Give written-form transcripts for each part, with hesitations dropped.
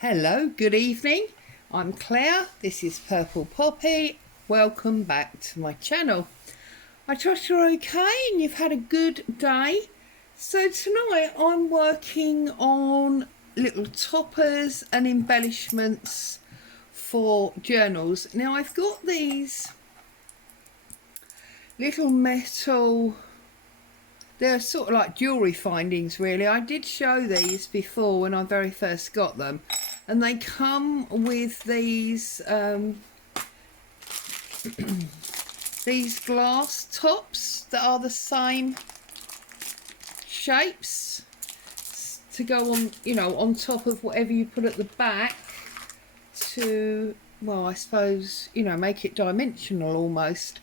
Hello, good evening. I'm Claire. This is Purple Poppy. Welcome back to my channel. I trust you're okay and you've had a good day. So tonight I'm working on little toppers and embellishments for journals. Now I've got these little metal, they're sort of like jewellery findings really. I did show these before when I very first got them, and they come with these these glass tops that are the same shapes to go on, you know, on top of whatever you put at the back to, well, I suppose, you know, make it dimensional almost.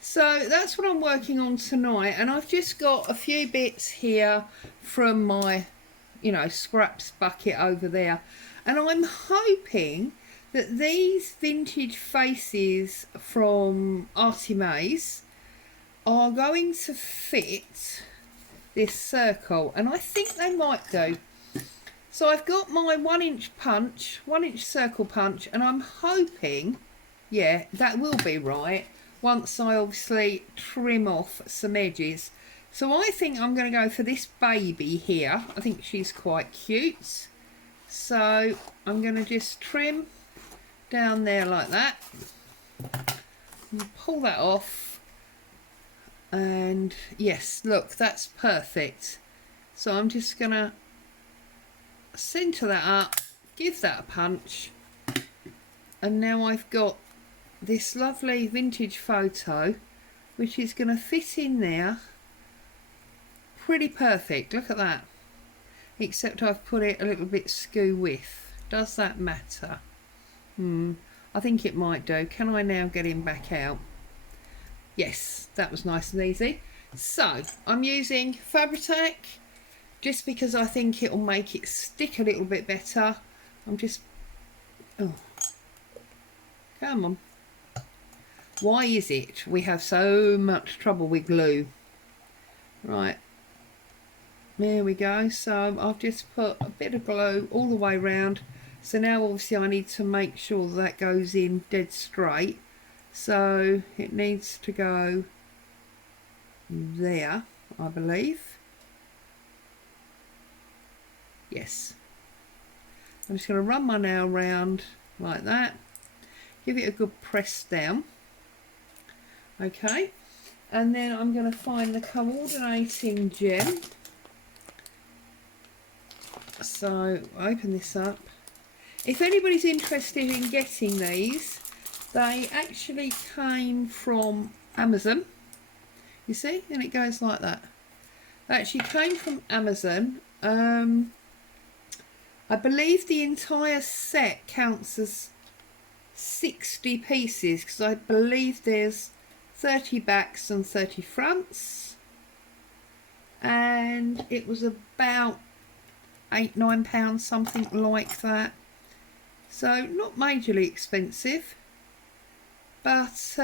So that's what I'm working on tonight, and I've just got a few bits here from my, you know, scraps bucket over there, and I'm hoping that these vintage faces from Artimaze are going to fit this circle, and I think they might do. So I've got my 1-inch punch, 1-inch circle punch, and I'm hoping, yeah, that will be right once I obviously trim off some edges. So I think I'm going to go for this baby here. I think she's quite cute. So I'm going to just trim down there like that. And pull that off. And yes, look, that's perfect. So I'm just going to centre that up, give that a punch. And now I've got this lovely vintage photo which is going to fit in there pretty perfect. Look at that, except I've put it a little bit skew width. Does that matter? I think it might do. Can I now get him back out? Yes, that was nice and easy. So I'm using Fabri-Tac just because I think it'll make it stick a little bit better. I'm just, oh, come on. Why is it we have so much trouble with glue? Right, there we go. So I've just put a bit of glue all the way around. So now obviously I need to make sure that goes in dead straight. So it needs to go there, I believe. Yes. I'm just going to run my nail round like that. Give it a good press down. Okay, and then I'm going to find the coordinating gem. So open this up. If anybody's interested in getting these, they actually came from Amazon. You see, and it goes like that. They actually came from Amazon. I believe the entire set counts as 60 pieces because I believe there's 30 backs and 30 fronts, and it was about £8–9, something like that. So not majorly expensive, but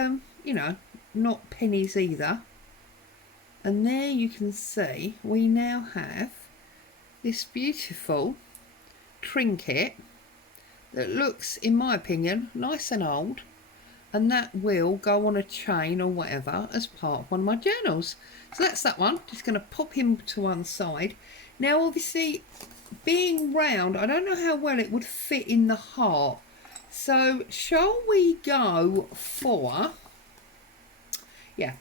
you know, not pennies either. And there you can see we now have this beautiful trinket that looks, in my opinion, nice and old, and that will go on a chain or whatever as part of one of my journals. So that's that one. Just going to pop him to one side. Now obviously, being round, I don't know how well it would fit in the heart. So shall we go for, yeah,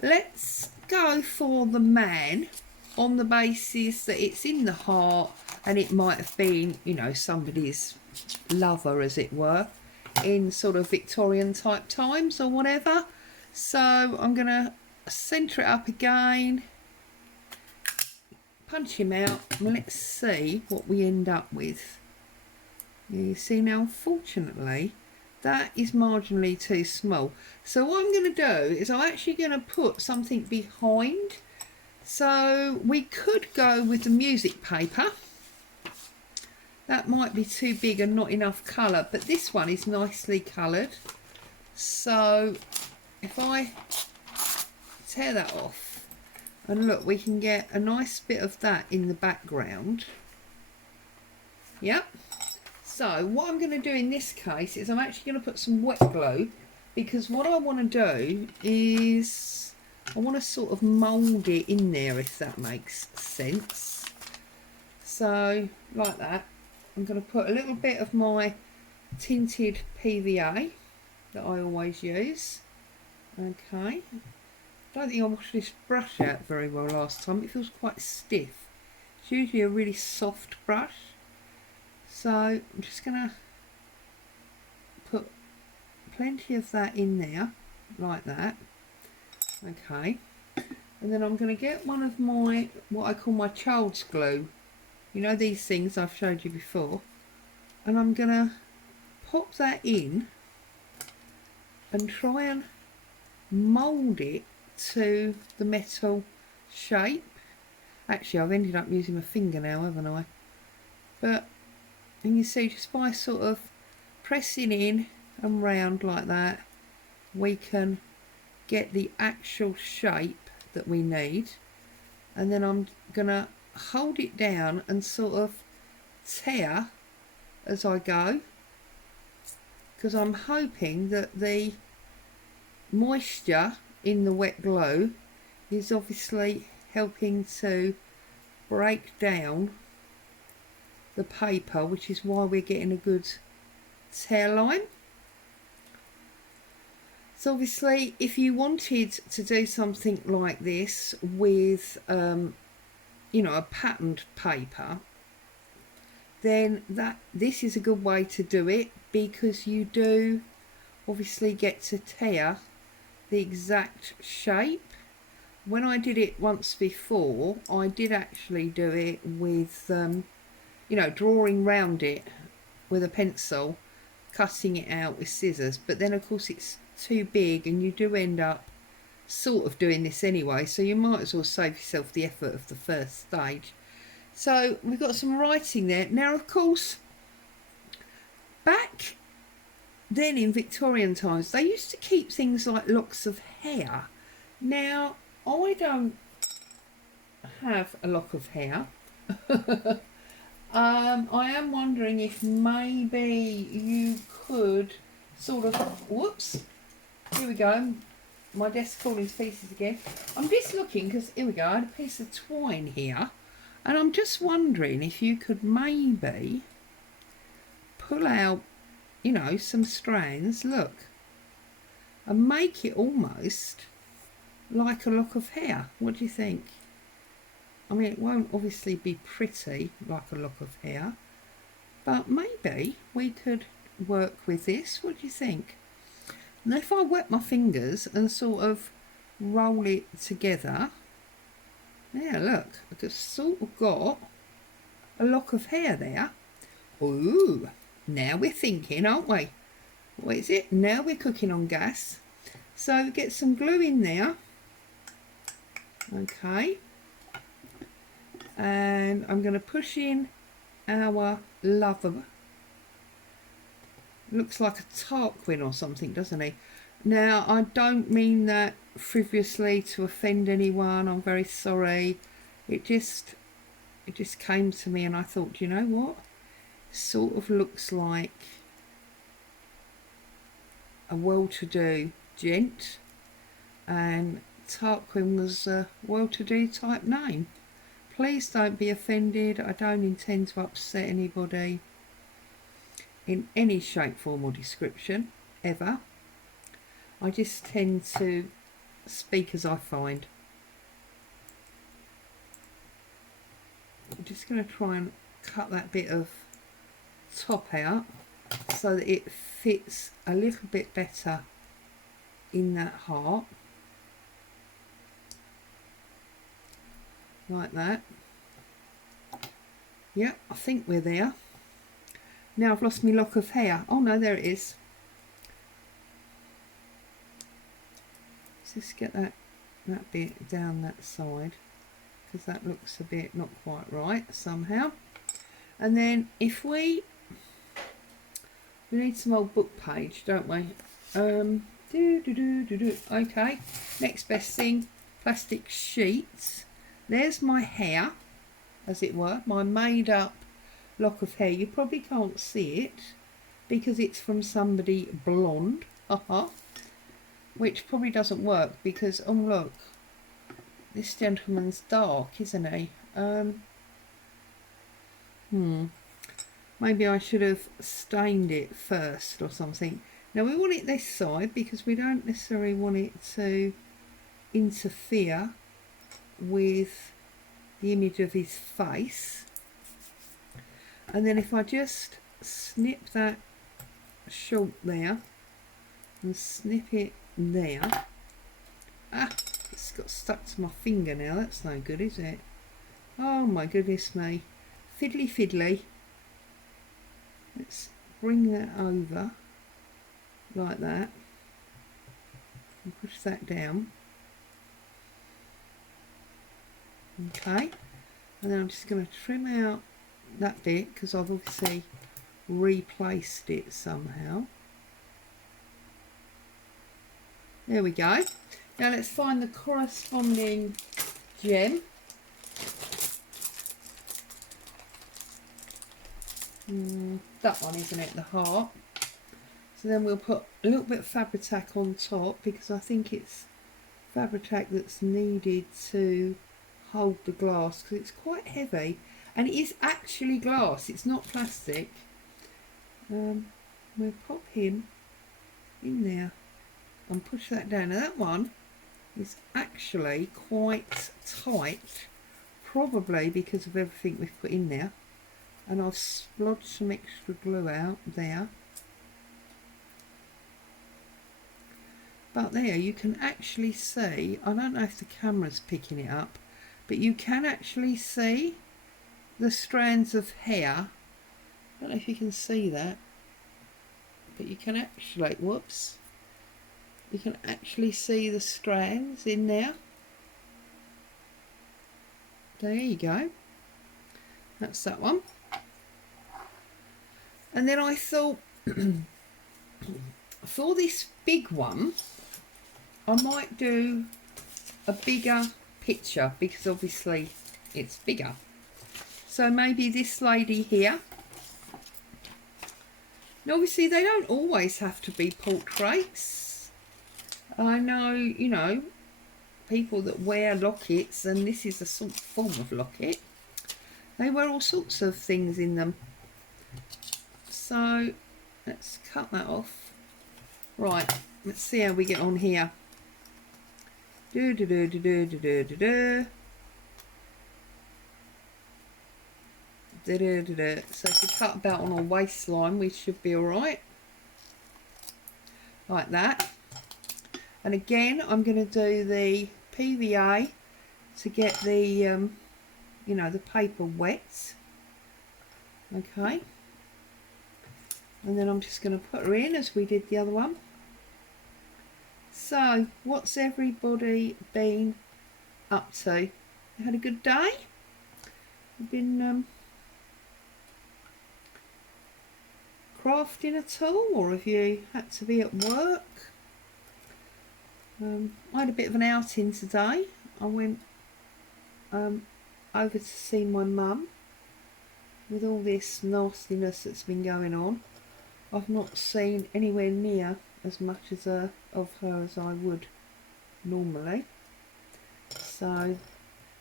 let's go for the man on the basis that it's in the heart and it might have been, you know, somebody's lover, as it were, in sort of Victorian type times or whatever. So I'm going to centre it up again, punch him out, and let's see what we end up with. You see now, unfortunately, that is marginally too small. So what I'm going to do is I'm actually going to put something behind. So we could go with the music paper. That might be too big and not enough colour, but this one is nicely coloured. So if I tear that off, and look, we can get a nice bit of that in the background. Yep. So what I'm going to do in this case is I'm actually going to put some wet glue, because what I want to do is I want to sort of mould it in there, if that makes sense. So like that, I'm going to put a little bit of my tinted PVA that I always use. Okay, don't think I washed this brush out very well last time. It feels quite stiff. It's usually a really soft brush. So I'm just going to put plenty of that in there, like that. Okay, and then I'm going to get one of my, what I call my child's glue. You know, these things I've showed you before. And I'm going to pop that in and try and mould it to the metal shape. Actually, I've ended up using my finger now, haven't I? But, and you see, just by sort of pressing in and round like that, we can get the actual shape that we need. And then I'm going to hold it down and sort of tear as I go, because I'm hoping that the moisture in the wet glue is obviously helping to break down the paper, which is why we're getting a good tear line. So obviously if you wanted to do something like this with you know, a patterned paper, then this is a good way to do it, because you do obviously get to tear the exact shape. When I did it once before, I did actually do it with you know, drawing round it with a pencil, cutting it out with scissors, but then of course it's too big and you do end up sort of doing this anyway, so you might as well save yourself the effort of the first stage. So we've got some writing there. Now of course, back then in Victorian times, they used to keep things like locks of hair. Now I don't have a lock of hair. I am wondering if maybe you could sort of, whoops, here we go, my desk falling to pieces again. I'm just looking, because here we go, I had a piece of twine here, and I'm just wondering if you could maybe pull out, you know, some strands, look, and make it almost like a lock of hair. What do you think? I mean, it won't obviously be pretty like a lock of hair, but maybe we could work with this. What do you think? And if I wet my fingers and sort of roll it together, yeah, look, I've just sort of got a lock of hair there. Ooh, now we're thinking, aren't we? What is it? Now we're cooking on gas. So get some glue in there. Okay. And I'm going to push in our lover. Looks like a Tarquin or something, doesn't he? Now, I don't mean that frivolously to offend anyone. I'm very sorry. It just came to me and I thought, you know what? Sort of looks like a well-to-do gent, and Tarquin was a well-to-do type name. Please don't be offended. I don't intend to upset anybody in any shape, form or description, ever. I just tend to speak as I find. I'm just going to try and cut that bit of top out so that it fits a little bit better in that heart. Like that. Yeah, I think we're there. Now I've lost my lock of hair. Oh no, there it is. Let's just get that bit down that side, because that looks a bit not quite right somehow. And then if we need some old book page, don't we? Okay, next best thing, plastic sheets. There's my hair, as it were, my made up lock of hair. You probably can't see it because it's from somebody blonde, which probably doesn't work because, oh look, this gentleman's dark, isn't he? Maybe I should have stained it first or something. Now we want it this side because we don't necessarily want it to interfere with the image of his face. And then if I just snip that short there and snip it there. It's got stuck to my finger now. That's no good, is it? Oh my goodness me. Fiddly fiddly. Let's bring that over like that and push that down. Okay, and then I'm just going to trim out that bit because I've obviously replaced it somehow. There we go. Now let's find the corresponding gem. That one, isn't it? The heart. So then we'll put a little bit of Fabri-Tac on top because I think it's Fabri-Tac that's needed to hold the glass because it's quite heavy and it is actually glass, it's not plastic. We'll pop him in there and push that down. Now that one is actually quite tight, probably because of everything we've put in there, and I've splodged some extra glue out there. But there you can actually see, I don't know if the camera's picking it up, but you can actually see the strands of hair. I don't know if you can see that, but you can actually, whoops, you can actually see the strands in there. There you go. That's that one. And then I thought, for this big one, I might do a bigger picture because obviously it's bigger. So maybe this lady here. Now obviously they don't always have to be portraits. I know, you know, people that wear lockets, and this is a sort of form of locket. They wear all sorts of things in them. So let's cut that off. Right, let's see how we get on here. So if you cut about on our waistline, we should be alright. Like that. And again, I'm going to do the PVA to get the, you know, the paper wet. Okay. And then I'm just going to put her in as we did the other one. So, what's everybody been up to? You had a good day? You've been crafting at all, or have you had to be at work? I had a bit of an outing today. I went over to see my mum. With all this nastiness that's been going on, I've not seen anywhere near as much as of her as I would normally. So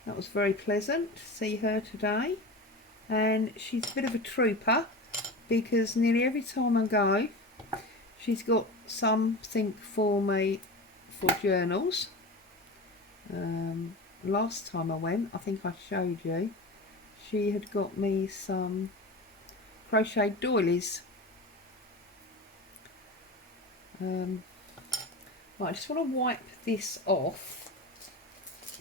that was very pleasant to see her today, and she's a bit of a trooper because nearly every time I go she's got something for me for journals. Last time I went, I think I showed you, she had got me some crochet doilies. Right, I just want to wipe this off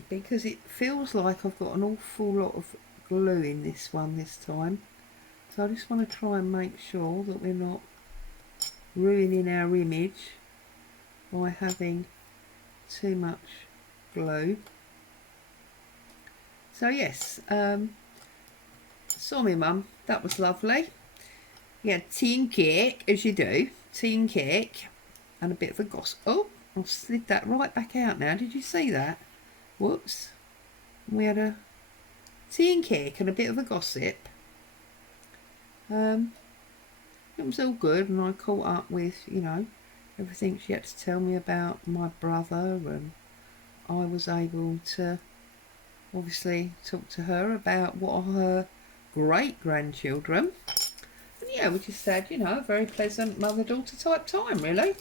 because it feels like I've got an awful lot of glue in this one this time. So I just want to try and make sure that we're not ruining our image by having too much glue. So yes, saw me mum, that was lovely. We had tea and cake, as you do, tea and cake, and a bit of a gossip. Oh, I slid that right back out now, did you see that? Whoops. We had a tea and cake and a bit of a gossip. It was all good, and I caught up with, everything she had to tell me about my brother, and I was able to obviously talk to her about what are her great grandchildren. And yeah, we just had, a very pleasant mother-daughter type time, really.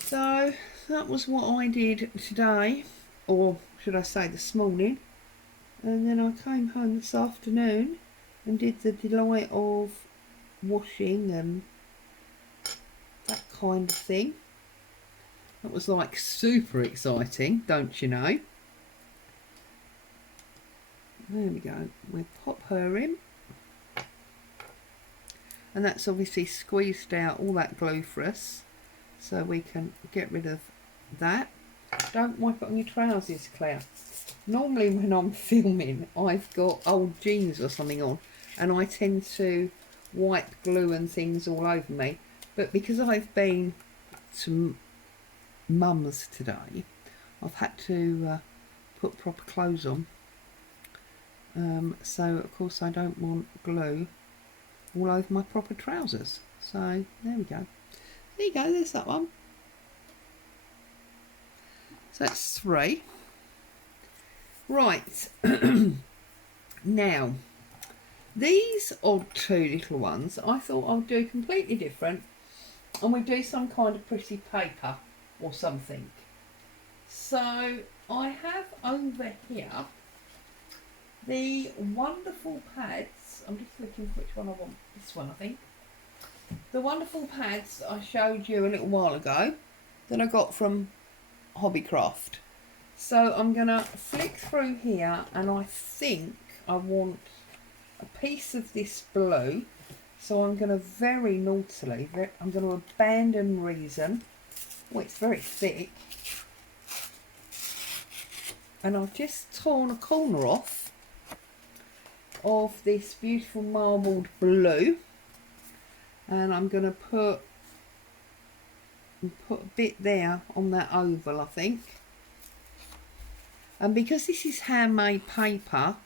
So that was what I did today, or should I say this morning. And then I came home this afternoon and did the delight of washing and that kind of thing. That was like super exciting, don't you know? There we go. We'll pop her in. And that's obviously squeezed out all that glue for us, so we can get rid of that. Don't wipe it on your trousers, Claire. Normally when I'm filming, I've got old jeans or something on, and I tend to wipe glue and things all over me. But because I've been to Mum's today, I've had to put proper clothes on. So of course I don't want glue all over my proper trousers. So there we go. There you go, there's that one. So that's 3. Right. Now, these odd 2 little ones, I thought I'll do completely different, and we do some kind of pretty paper or something. So I have over here the wonderful pads. I'm just looking for which one I want. This one, I think. The wonderful pads I showed you a little while ago that I got from Hobbycraft. So I'm going to flick through here, and I think I want a piece of this blue. So I'm going to very naughtily, I'm going to abandon reason. Oh, it's very thick. And I've just torn a corner off of this beautiful marbled blue. And I'm going to put a bit there on that oval, I think. And because this is handmade paper,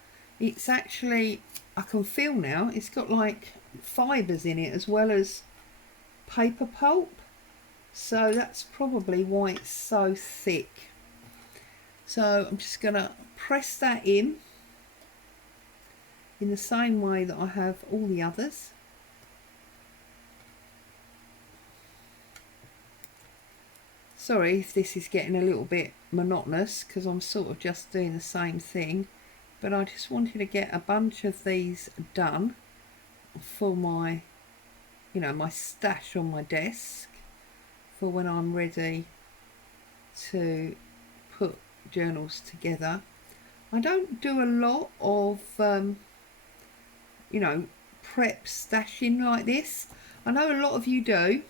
it's actually, I can feel now, it's got like fibres in it as well as paper pulp. So that's probably why it's so thick. So I'm just going to press that in the same way that I have all the others. Sorry if this is getting a little bit monotonous, because I'm sort of just doing the same thing, but I just wanted to get a bunch of these done for my, my stash on my desk for when I'm ready to put journals together. I don't do a lot of, prep stashing like this. I know a lot of you do.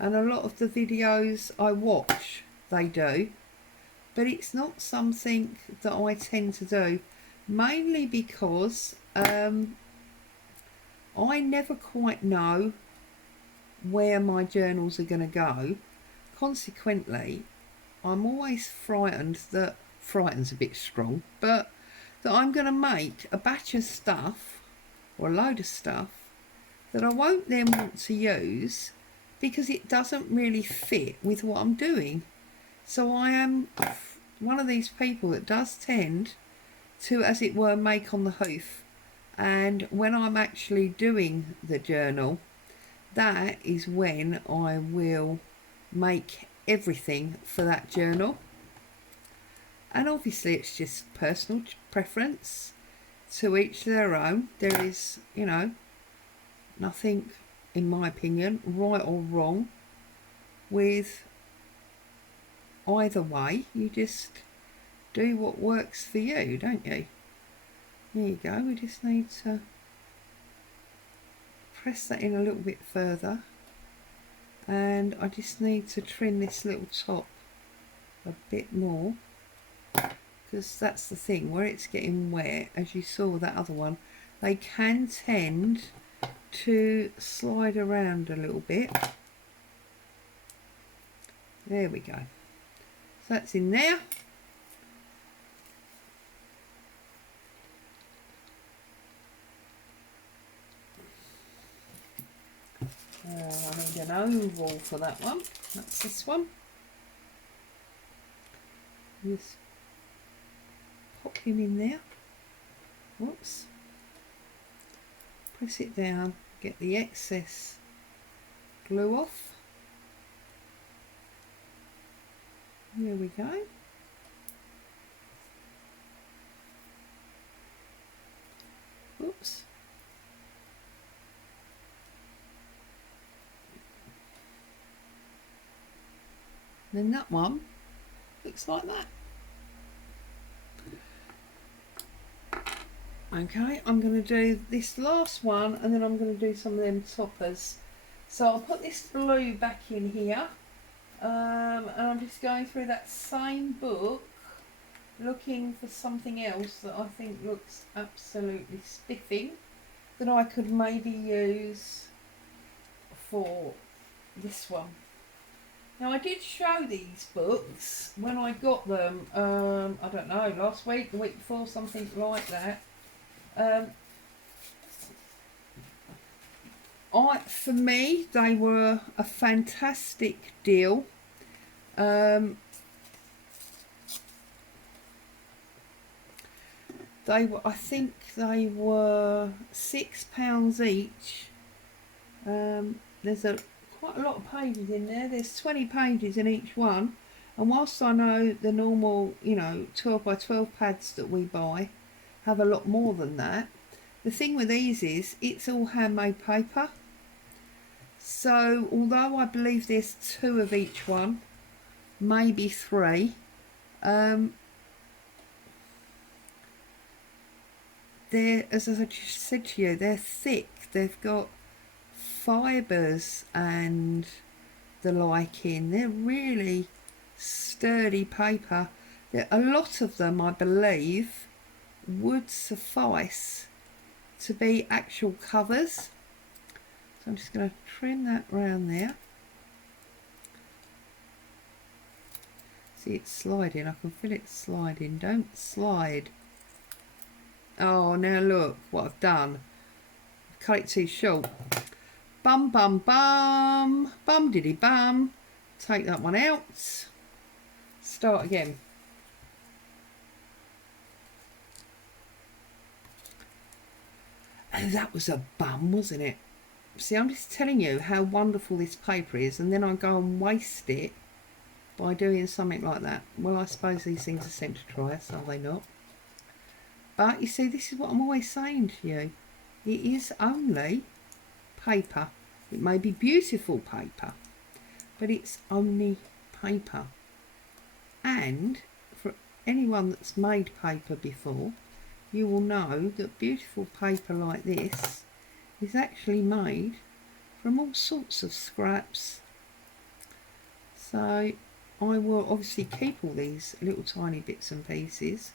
And a lot of the videos I watch, they do. But it's not something that I tend to do. Mainly because I never quite know where my journals are going to go. Consequently, I'm always frightened that, frightened's a bit strong, but that I'm going to make a batch of stuff, or a load of stuff, that I won't then want to use, because it doesn't really fit with what I'm doing. So I am one of these people that does tend to, as it were, make on the hoof. And when I'm actually doing the journal, that is when I will make everything for that journal. And obviously it's just personal preference, to each their own. There is, nothing, in my opinion, right or wrong with either way. You just do what works for you, don't you? There you go. We just need to press that in a little bit further, and I just need to trim this little top a bit more, because that's the thing, where it's getting wet, as you saw that other one, they can tend to slide around a little bit. There we go. So that's in there. I need an oval for that one. That's this one. Just pop him in there. Whoops. Press it down, get the excess glue off. There we go. Oops. Then that one looks like that. Okay, I'm going to do this last one and then I'm going to do some of them toppers. So I'll put this blue back in here, and I'm just going through that same book looking for something else that I think looks absolutely spiffing that I could maybe use for this one. Now I did show these books when I got them, I don't know, last week, the week before, something like that. For me, they were a fantastic deal. I think they were £6 each. There's quite a lot of pages in there. There's 20 pages in each one. And whilst I know the normal, 12 by 12 pads that we buy have a lot more than that, the thing with these is it's all handmade paper. So although I believe there's 2 of each one, maybe 3, they're, as I just said to you, they're thick. They've got fibres and the like in. They're really sturdy paper. A lot of them, I believe, would suffice to be actual covers. So I'm just going to trim that round there. See, it's sliding. I can feel it sliding. Don't slide. Oh, now look what I've done. I've cut it too short. Bum, bum, bum. Bum, diddy, bum. Take that one out. Start again. And that was a bum, wasn't it? See, I'm just telling you how wonderful this paper is, and then I go and waste it by doing something like that. Well, I suppose these things are sent to try us, are they not? But you see, this is what I'm always saying to you. It is only paper. It may be beautiful paper, but it's only paper. And for anyone that's made paper before, you will know that beautiful paper like this is actually made from all sorts of scraps. So I will obviously keep all these little tiny bits and pieces,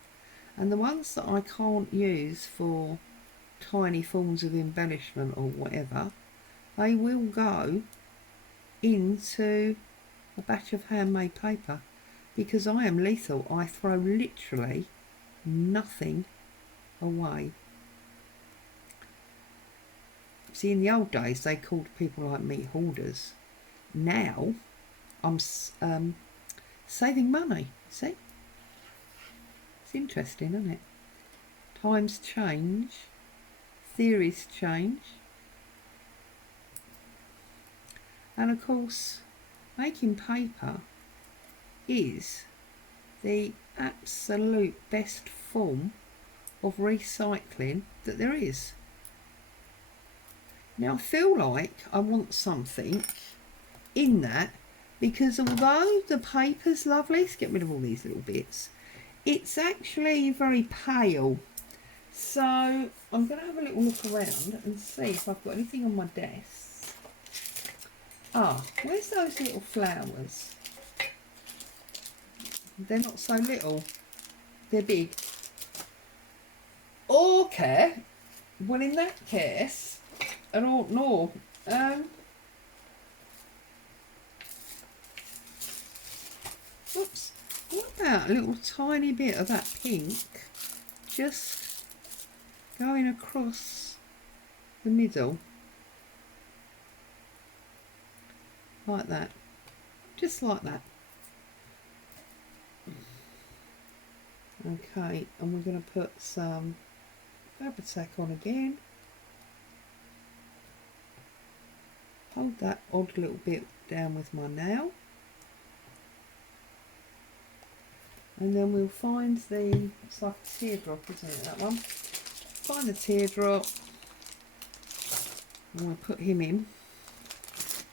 and the ones that I can't use for tiny forms of embellishment or whatever, they will go into a batch of handmade paper, because I am lethal. I throw literally nothing away. See, in the old days they called people like me hoarders. Now I'm saving money. See, it's interesting, isn't it? Times change, theories change, and of course making paper is the absolute best form of recycling that there is. Now I feel like I want something in that, because although the paper's lovely, let's get rid of all these little bits, it's actually very pale. So I'm going to have a little look around and see if I've got anything on my desk. Ah, where's those little flowers? They're not so little, they're big. Okay, well in that case, I don't know. Oops, what about a little tiny bit of that pink just going across the middle? like that, just like that. Okay, and we're going to put some fabric tack on again. Hold that odd little bit down with my nail, and then we'll find the, it's like a teardrop, isn't it, that one? Find the teardrop, and we'll put him in,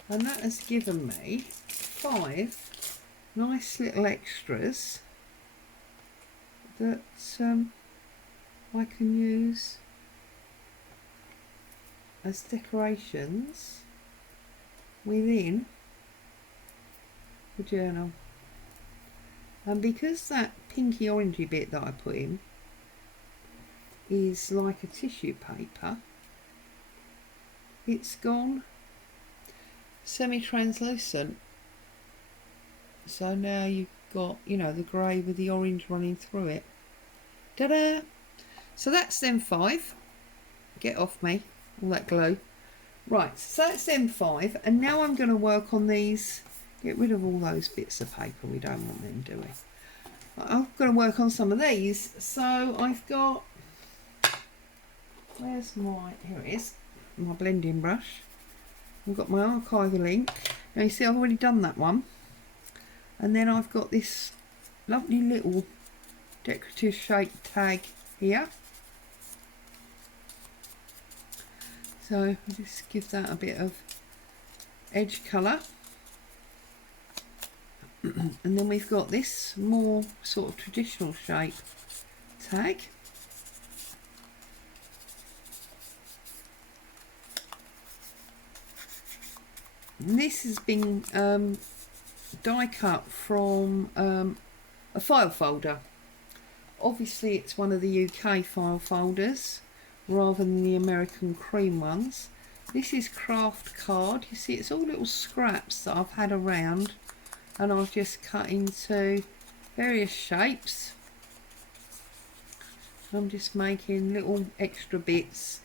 and that has given me 5 nice little extras that I can use as decorations within the journal. And because that pinky orangey bit that I put in is like a tissue paper, it's gone semi-translucent, so now you've got, you know, the grey with the orange running through it. Ta-da! So that's them 5. Get off me, all that glue. Right, so that's them 5, and now I'm going to work on these. Get rid of all those bits of paper, we don't want them, do we? I'm going to work on some of these. So I've got, where's my, here it is, my blending brush. I've got my archival ink. Now you see I've already done that one. And then I've got this lovely little decorative shape tag here. So I'll just give that a bit of edge colour. And then we've got this more sort of traditional shape tag. And this has been die cut from a file folder. Obviously it's one of the UK file folders rather than the American cream ones. This is craft card. You see it's all little scraps that I've had around and I've just cut into various shapes. I'm just making little extra bits,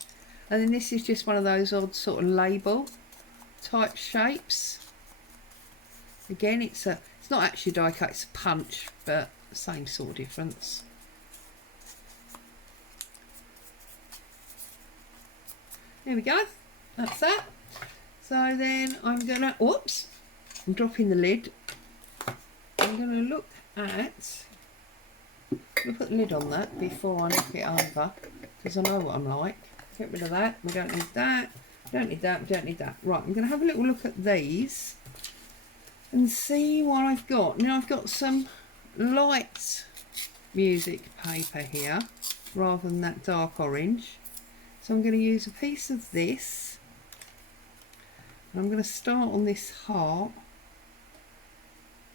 and then this is just one of those odd sort of label type shapes. Again, it's not actually die cut, it's a punch, but same sort of difference. There we go, that's that. So then I'm gonna, whoops, I'm dropping the lid. I'm gonna look at, we'll put the lid on that before I knock it over, because I know what I'm like. Get rid of that, we don't need that, don't need that, we don't need that. Right, I'm gonna have a little look at these and see what I've got. Now I've got some light music paper here rather than that dark orange. So I'm going to use a piece of this, and I'm going to start on this heart,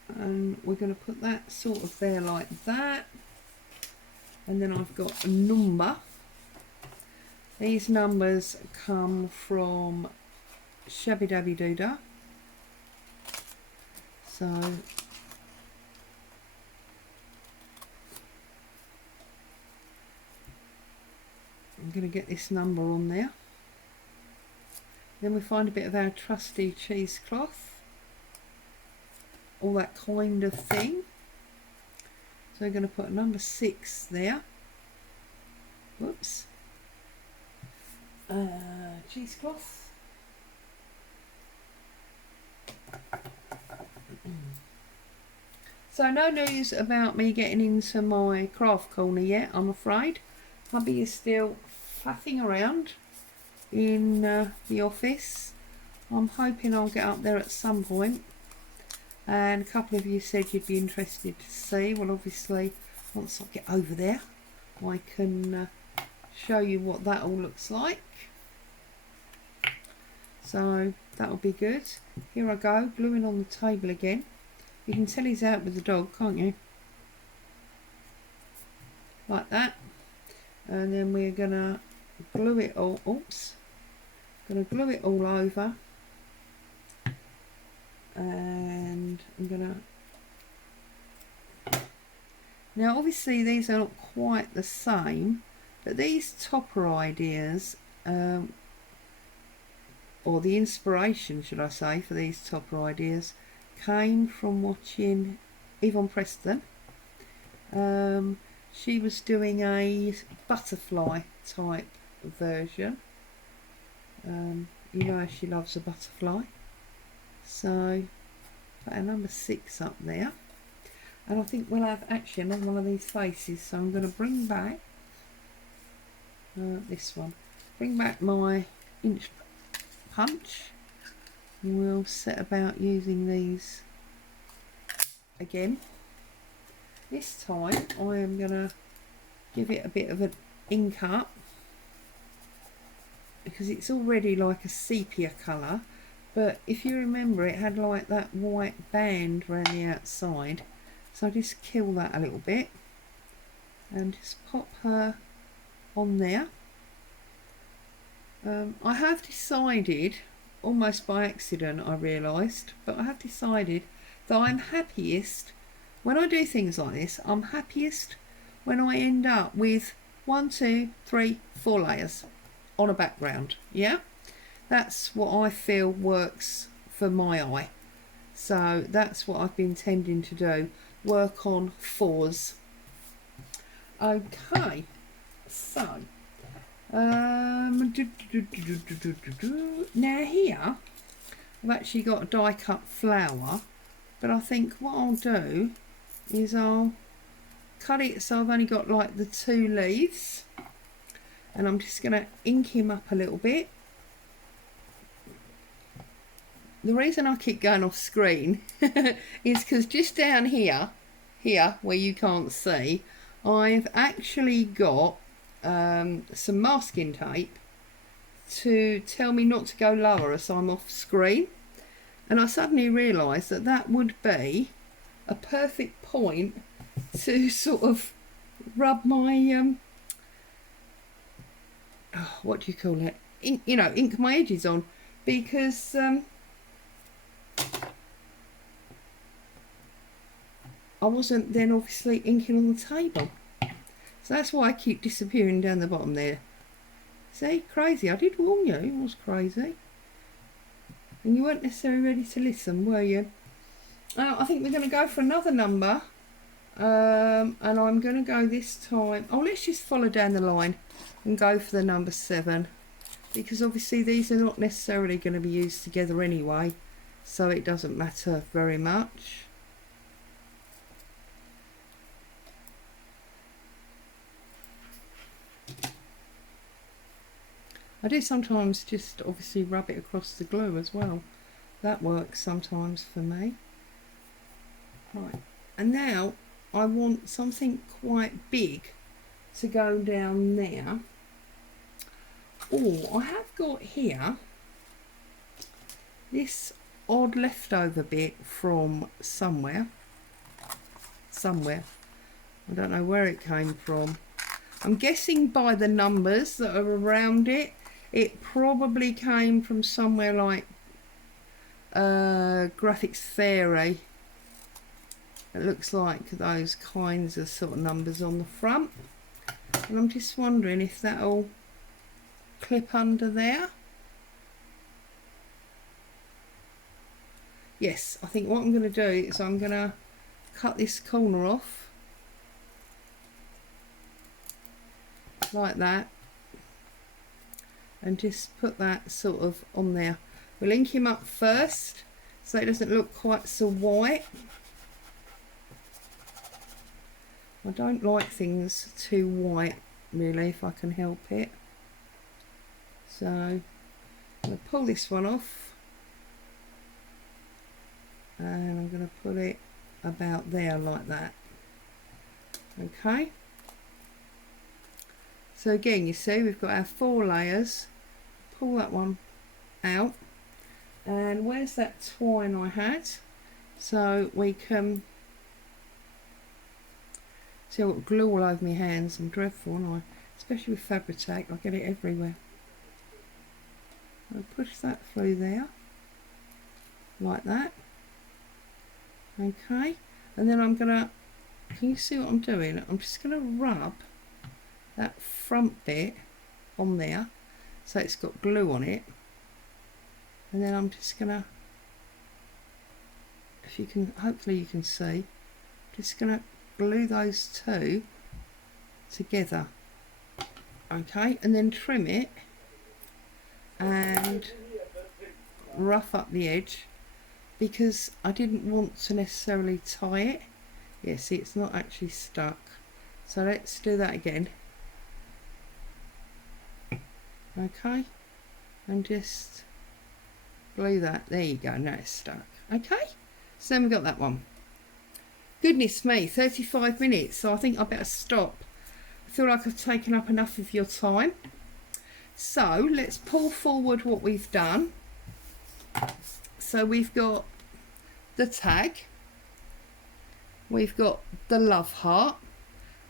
and we're going to put that sort of there like that. And then I've got a number. These numbers come from Shabby Dabby Doodah. So I'm going to get this number on there. Then we find a bit of our trusty cheesecloth, all that kind of thing. So we're going to put number 6 there. Whoops. Cheesecloth. So no news about me getting into my craft corner yet, I'm afraid. Hubby is still faffing around in the office. I'm hoping I'll get up there at some point. And a couple of you said you'd be interested to see. Well, obviously, once I get over there, I can show you what that all looks like. So that'll be good. Here I go, gluing on the table again. You can tell he's out with the dog, can't you? Like that. And then we're gonna glue it all, oops, gonna glue it all over, and I'm gonna, now obviously these are not quite the same, but these topper ideas or the inspiration should I say, for these topper ideas came from watching Yvonne Preston. She was doing a butterfly type version. You know she loves a butterfly. So put our number 6 up there. And I think we'll have actually another one of these faces. So I'm going to bring back this one. Bring back my inch punch. We'll set about using these again. This time I am going to give it a bit of an ink up, because it's already like a sepia colour, but if you remember it had like that white band around the outside, so I just kill that a little bit and just pop her on there. I have decided, almost by accident I realised, but I have decided that I'm happiest when I do things like this. I'm happiest when I end up with 1, 2, 3, 4 layers on a background. Yeah, that's what I feel works for my eye. So that's what I've been tending to do, work on 4s. Okay, so now here I've actually got a die cut flower, but I think what I'll do is I'll cut it so I've only got like the 2 leaves, and I'm just going to ink him up a little bit. The reason I keep going off screen is because just down here where you can't see, I've actually got some masking tape to tell me not to go lower as I'm off screen, and I suddenly realised that that would be a perfect point to sort of rub my what do you call it, ink, you know, ink my edges on, because I wasn't then obviously inking on the table. So that's why I keep disappearing down the bottom there. See, crazy. I did warn you, it was crazy. And you weren't necessarily ready to listen, were you? I think we're going to go for another number. And I'm going to go this time, oh, let's just follow down the line and go for the number 7. Because obviously these are not necessarily going to be used together anyway, so it doesn't matter very much. I do sometimes just obviously rub it across the glue as well. That works sometimes for me. Right, and now I want something quite big to go down there. Oh, I have got here this odd leftover bit from somewhere. I don't know where it came from. I'm guessing by the numbers that are around it, it probably came from somewhere like Graphics Fairy. It looks like those kinds of sort of numbers on the front. And I'm just wondering if that'll clip under there. Yes, I think what I'm going to do is I'm going to cut this corner off like that and just put that sort of on there. We'll ink him up first so it doesn't look quite so white. I don't like things too white really, if I can help it. So I'm going to pull this one off and I'm going to put it about there like that. Okay, so again you see we've got our 4 layers. Pull that one out, and where's that twine I had, so we can see. I've got glue all over my hands. I'm dreadful, aren't I? Especially with Fabri-Tac, I get it everywhere. I'll push that through there like that. Okay, and then I'm gonna, can you see what I'm doing? I'm just gonna rub that front bit on there so it's got glue on it, And then I'm just gonna, if you can, hopefully you can see, just gonna glue those two together. Okay, and then trim it and rough up the edge, because I didn't want to necessarily tie it. Yeah, see, it's not actually stuck. So let's do that again. Okay, and just glue that. There you go, now it's stuck. Okay, so then we've got that one. Goodness me, 35 minutes, so I think I better stop. I feel like I've taken up enough of your time. So let's pull forward what we've done. So we've got the tag, we've got the love heart,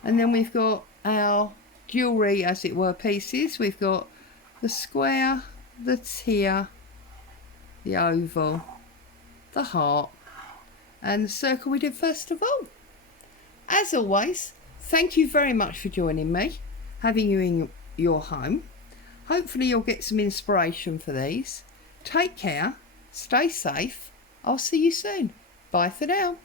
and then we've got our jewellery, as it were, pieces. We've got the square, the tear, the oval, the heart, and the circle we did first of all. As always, thank you very much for joining me, having you in your home. Hopefully you'll get some inspiration for these. Take care, stay safe. I'll see you soon. Bye for now.